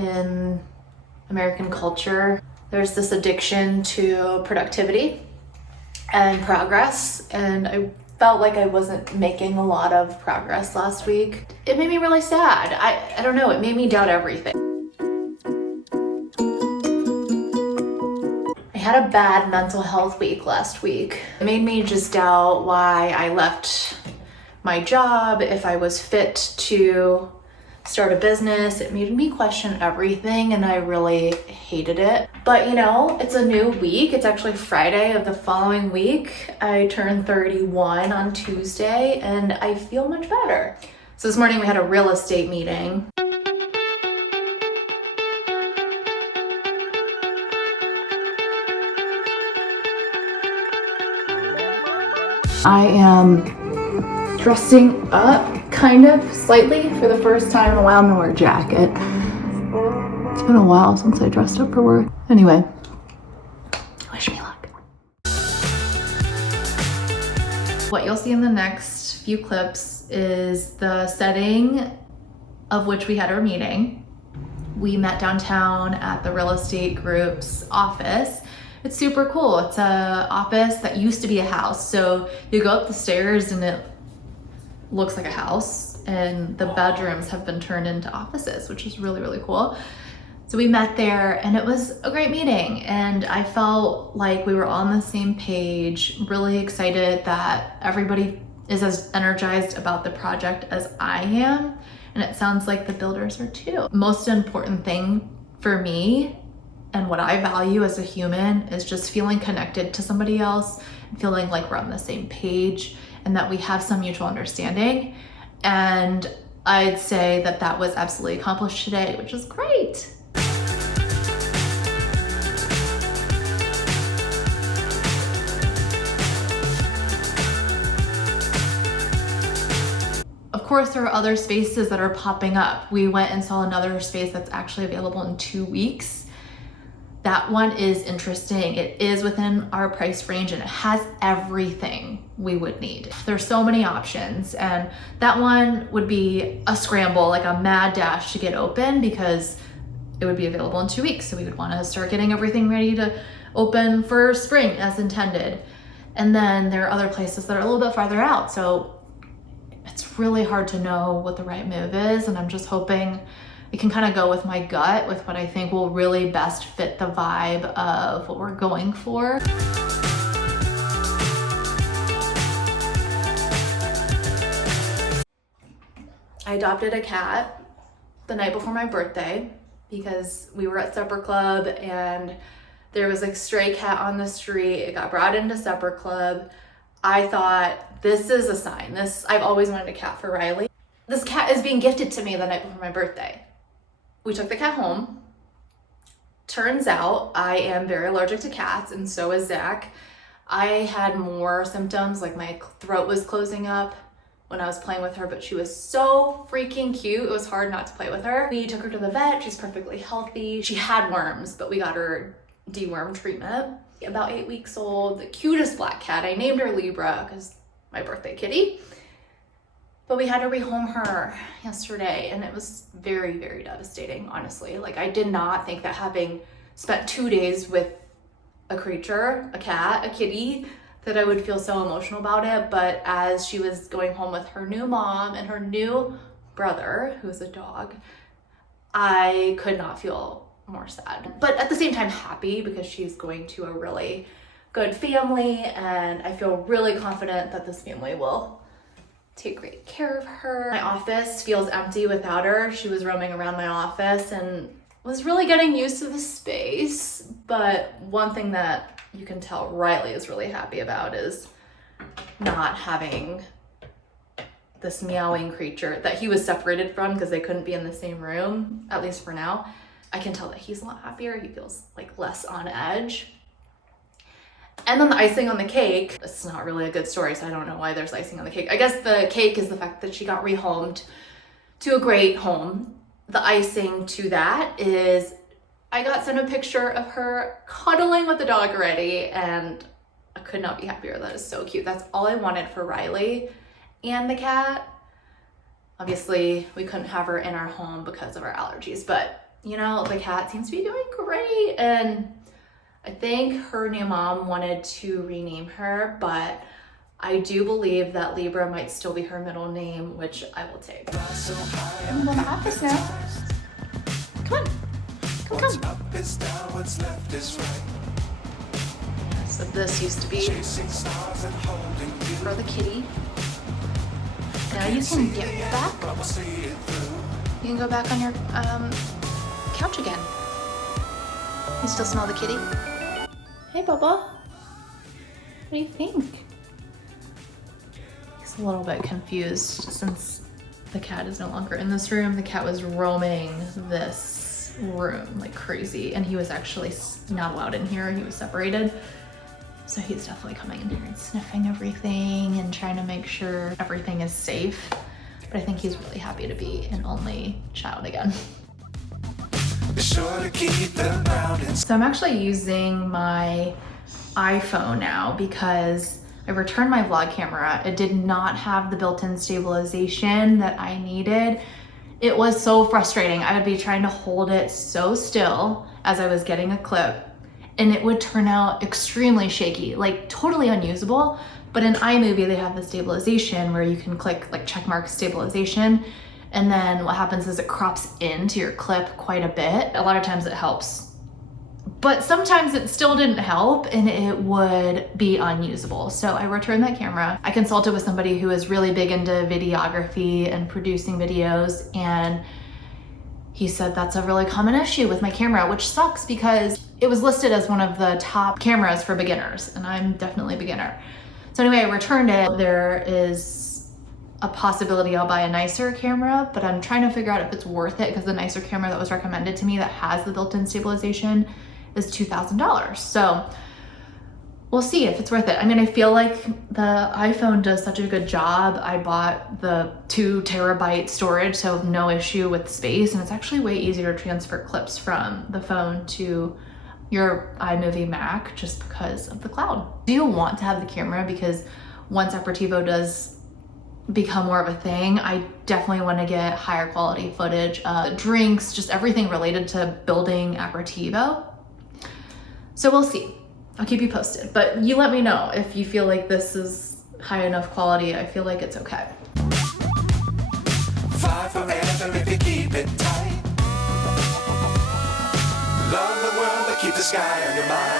in American culture, there's this addiction to productivity and progress, and I felt like I wasn't making a lot of progress last week. It made me really sad. I don't know, it made me doubt everything. I had a bad mental health week last week. It made me just doubt why I left my job, if I was fit to start a business. It made me question everything, and I really hated it. But you know, it's a new week. It's actually Friday of the following week. I turned 31 on Tuesday, and I feel much better. So this morning we had a real estate meeting. I am dressing up kind of slightly for the first time in a while. I'm gonna wear a jacket. It's been a while since I dressed up for work. Anyway, wish me luck. What you'll see in the next few clips is the setting of which we had our meeting. We met downtown at the real estate group's office. It's super cool. It's an office that used to be a house. So you go up the stairs and it looks like a house, and the bedrooms have been turned into offices, which is really, really cool. So we met there, and it was a great meeting, and I felt like we were all on the same page, really excited that everybody is as energized about the project as I am, and it sounds like the builders are too. Most important thing for me and what I value as a human is just feeling connected to somebody else, and feeling like we're on the same page and that we have some mutual understanding. And I'd say that that was absolutely accomplished today, which is great. Of course, there are other spaces that are popping up. We went and saw another space that's actually available in 2 weeks. That one is interesting. It is within our price range, and it has everything we would need. There's so many options, and that one would be a scramble, like a mad dash to get open, because it would be available in 2 weeks. So we would want to start getting everything ready to open for spring as intended. And then there are other places that are a little bit farther out. So it's really hard to know what the right move is. And I'm just hoping I can kind of go with my gut, with what I think will really best fit the vibe of what we're going for. I adopted a cat the night before my birthday because we were at supper club and there was a stray cat on the street. It got brought into supper club. I thought, this is a sign. I've always wanted a cat for Riley. This cat is being gifted to me the night before my birthday. We took the cat home. Turns out I am very allergic to cats, and so is Zach. I had more symptoms, like my throat was closing up when I was playing with her, but she was so freaking cute. It was hard not to play with her. We took her to the vet. She's perfectly healthy. She had worms, but we got her deworm treatment. About 8 weeks old, the cutest black cat. I named her Libra because my birthday kitty. But we had to rehome her yesterday, and it was very, very devastating, honestly. Like, I did not think that having spent 2 days with a creature, a cat, a kitty, that I would feel so emotional about it. But as she was going home with her new mom and her new brother, who's a dog, I could not feel more sad. But at the same time, happy, because she's going to a really good family, and I feel really confident that this family will take great care of her. My office feels empty without her. She was roaming around my office and was really getting used to the space. But one thing that you can tell Riley is really happy about is not having this meowing creature that he was separated from because they couldn't be in the same room, at least for now. I can tell that he's a lot happier. He feels like less on edge. And then the icing on the cake, it's not really a good story, so I don't know why there's icing on the cake. I guess the cake is the fact that she got rehomed to a great home. The icing to that is I got sent a picture of her cuddling with the dog already, and I could not be happier. That is so cute. That's all I wanted for Riley and the cat. Obviously, we couldn't have her in our home because of our allergies, but you know, the cat seems to be doing great. And I think her new mom wanted to rename her, but I do believe that Libra might still be her middle name, which I will take. I'm in the office now. Come on. Come. So this used to be for the kitty. Now you can get back. You can go back on your couch again. You still smell the kitty? Hey, Bubba. What do you think? He's a little bit confused since the cat is no longer in this room. The cat was roaming this room like crazy, and he was actually not allowed in here. He was separated. So he's definitely coming in here and sniffing everything and trying to make sure everything is safe. But I think he's really happy to be an only child again. Sure to keep so I'm actually using my iPhone now because I returned my vlog camera. It did not have the built-in stabilization that I needed. It was so frustrating. I would be trying to hold it so still as I was getting a clip, and it would turn out extremely shaky, like totally unusable. But in iMovie, they have the stabilization where you can click like checkmark stabilization. And then what happens is it crops into your clip quite a bit. A lot of times it helps, but sometimes it still didn't help and it would be unusable. So I returned that camera. I consulted with somebody who is really big into videography and producing videos, and he said that's a really common issue with my camera, which sucks because it was listed as one of the top cameras for beginners, and I'm definitely a beginner. So anyway, I returned it. There is a possibility I'll buy a nicer camera, but I'm trying to figure out if it's worth it because the nicer camera that was recommended to me that has the built-in stabilization is $2,000. So we'll see if it's worth it. I mean, I feel like the iPhone does such a good job. I bought the 2 terabyte storage, so no issue with space, and it's actually way easier to transfer clips from the phone to your iMovie Mac just because of the cloud. Do you want to have the camera? Because once Aperitivo does become more of a thing, I definitely want to get higher quality footage, drinks, just everything related to building Aperitivo. So we'll see. I'll keep you posted, but you let me know if you feel like this is high enough quality. I feel like it's okay. Fly forever if you keep it tight. Love the world, but keep the sky on your mind.